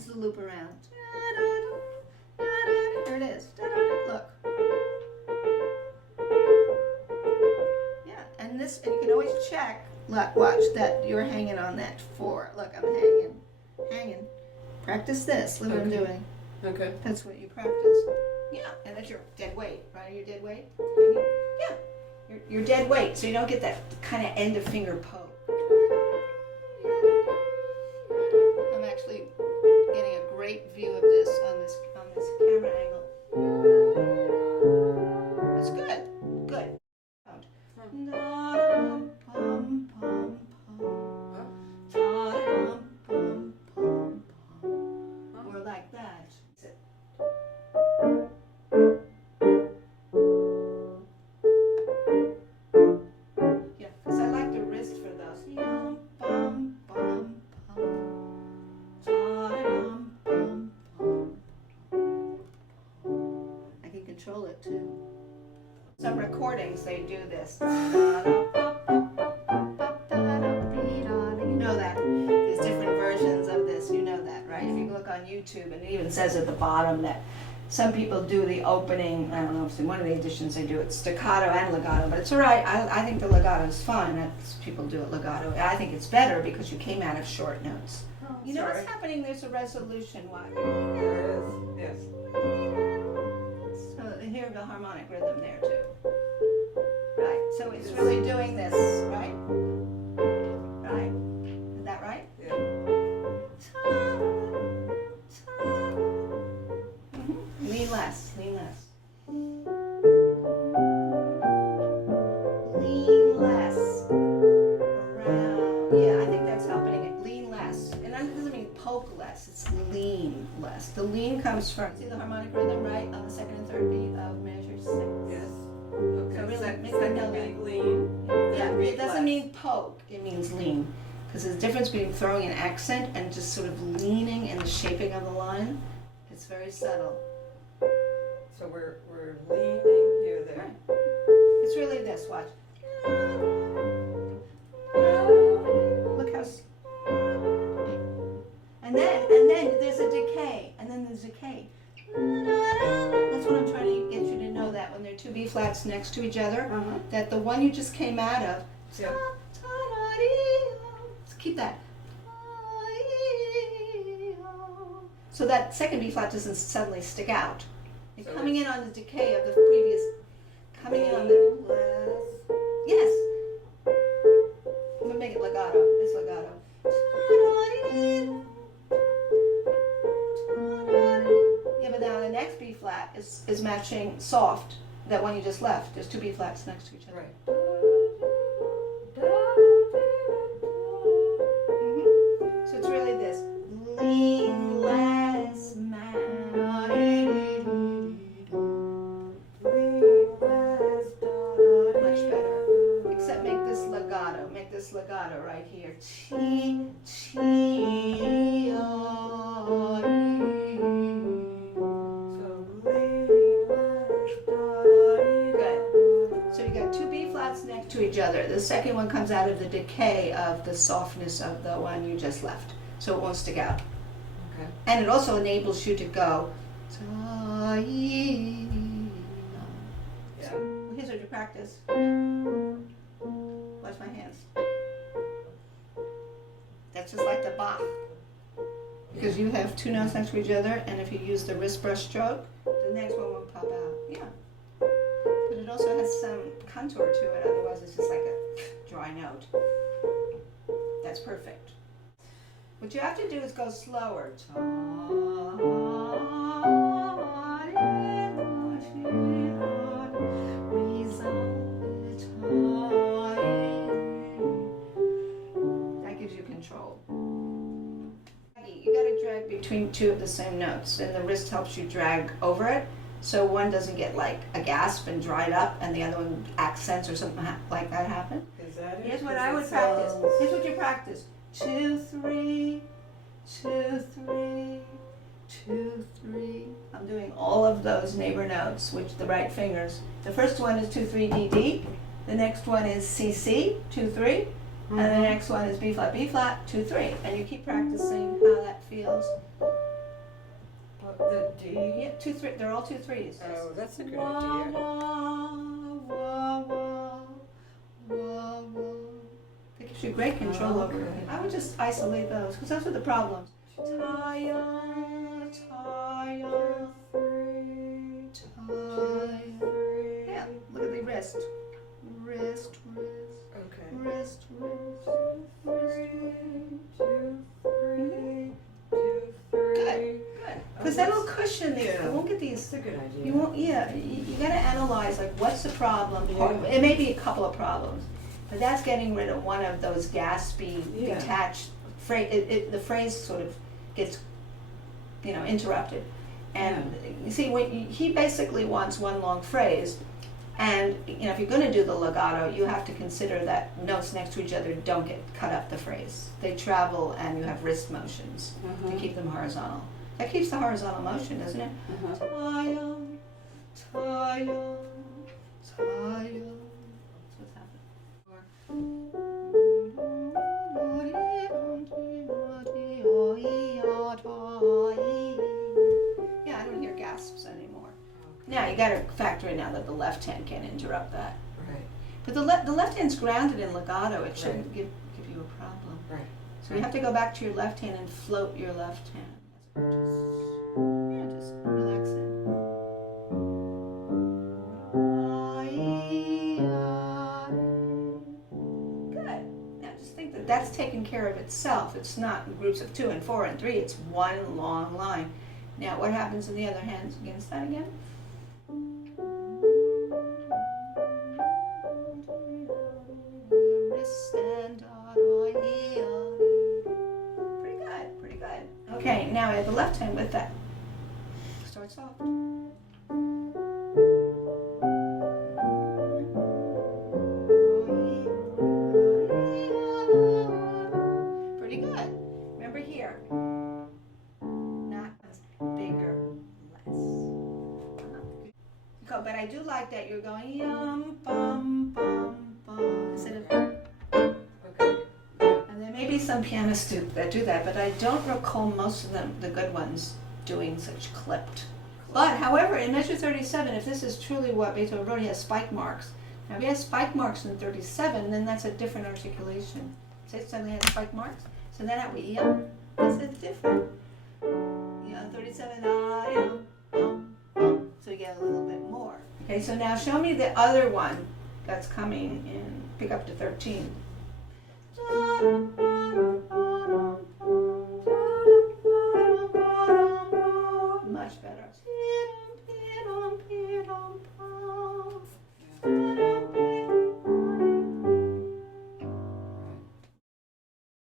it's the loop around. There it is. Look. Yeah, and you can always check. Look, watch that you're hanging on that 4. Look, I'm hanging. Practice this. Look what I'm doing. Okay. That's what you practice. Yeah, and that's your dead weight, right? Your dead weight. Yeah, your dead weight, so you don't get that kind of end of finger poke. I'm actually getting a great view of this on this camera angle. It's good. Good. Or like that. Yeah, because I like the wrist for those. I can control it too. Some recordings they do this. You know that. There's different versions of this. You know that, right? If you look on YouTube, and it even says at the bottom that some people do the opening. I don't know if in one of the editions they do it staccato and legato, but it's all right. I think the legato is fine. People do it legato. I think it's better because you came out of short notes. Oh, you know what's happening? There's a resolution. Why? There is. Yes. So hear the harmonic rhythm there too. Right. So it's really doing this, right? Right? Is that right? Yeah. Lean less. Lean less. Lean less. Around. Yeah, I think that's helping it. Lean less. And that doesn't mean poke less. It's lean less. The lean comes from, see the harmonic rhythm, right? On the second and third beat of measure 6. Yes. Okay. So really make second that beat lean. Yeah, it doesn't mean poke. It means lean. Because there's a difference between throwing an accent and just sort of leaning in the shaping of the line. It's very subtle. So we're leaning here, there. Right. It's really this. Watch. Look how. And then there's a decay. And then there's decay. That's what I'm trying to get you to know, that when there are 2 B flats next to each other, that the one you just came out of. Yeah. Keep that. So that second B flat doesn't suddenly stick out. You're So coming in on the decay of the previous. Coming in on the. Yes. I'm gonna make it legato. It's legato. Yeah, but now the next B flat is matching soft. That one you just left. There's 2 B flats next to each other. Right. So it's really this. Lean less, man. Much better. Except make this legato. Make this legato right here. T, T, O, E. Good. So you got 2 B flats next to each other. The second one comes out of the decay of the softness of the one you just left. So it won't stick out. Okay. And it also enables you to go. Yeah. Here's what you practice. Watch my hands. That's just like the Bach. Because you have 2 notes next to each other, and if you use the wrist brush stroke, the next one will pop out. Yeah. But it also has some contour to it, otherwise it's just like a dry note. That's perfect. What you have to do is go slower. That gives you control. You got to drag between 2 of the same notes, and the wrist helps you drag over it, so one doesn't get like a gasp and dried up, and the other one accents or something like that happen. Is that it? Here's what I would practice. Here's what you practice. 2, 3, 2, 3, 2, 3. I'm doing all of those neighbor notes, which the right fingers. The first one is 2, 3, D, D. The next one is C, C, 2, 3. And the next one is B flat, 2, 3. And you keep practicing how that feels. the D. Yeah, 2 3. They're all 2 3s. Oh, that's a good Wah, idea. wah, wah, wah, wah, wah. That gives you great control over it. Okay. I would just isolate those because those are the problems. Taya, taya, taya. Yeah, look at the wrist. Wrist, wrist, Okay. wrist, wrist, Good. Because that'll cushion the. Yeah. You won't get That's these. a good idea. You won't. Yeah. You gotta analyze like what's the problem. Yeah. It may be a couple of problems, but that's getting rid of one of those gaspy, Yeah. detached phrase. The phrase sort of gets, interrupted. And you see, he basically wants one long phrase, and if you're going to do the legato, you have to consider that notes next to each other don't get cut up the phrase. They travel, and you have wrist motions to keep them horizontal. That keeps the horizontal motion, doesn't it? Taya, taya, taya. That's what's happening. Yeah, I don't hear gasps anymore. Now you got to factor in now that the left hand can interrupt that. Right. But the left hand's grounded in legato. It shouldn't give you a problem. Right. So you have to go back to your left hand and float your left hand. Just relax it. Good. Now just think that that's taken care of itself. It's not in groups of 2 and 4 and 3. It's one long line. Now what happens in the other hands against that again? Wrist and pretty good. Okay, now I have the left hand with that. Start soft. Pretty good. Remember here, not as bigger, less. But I do like that you're going yum bum bum bum instead of. Okay. And there may be some pianists that do that, but I don't recall most of them, the good ones, doing such clipped. But however, in measure 37, if this is truly what Beethoven wrote, he has spike marks. Now if he has spike marks in 37, then that's a different articulation. See, it suddenly has spike marks. So then that we this is different. 37, so you get a little bit more. Okay, so now show me the other one that's coming in. Pick up to 13.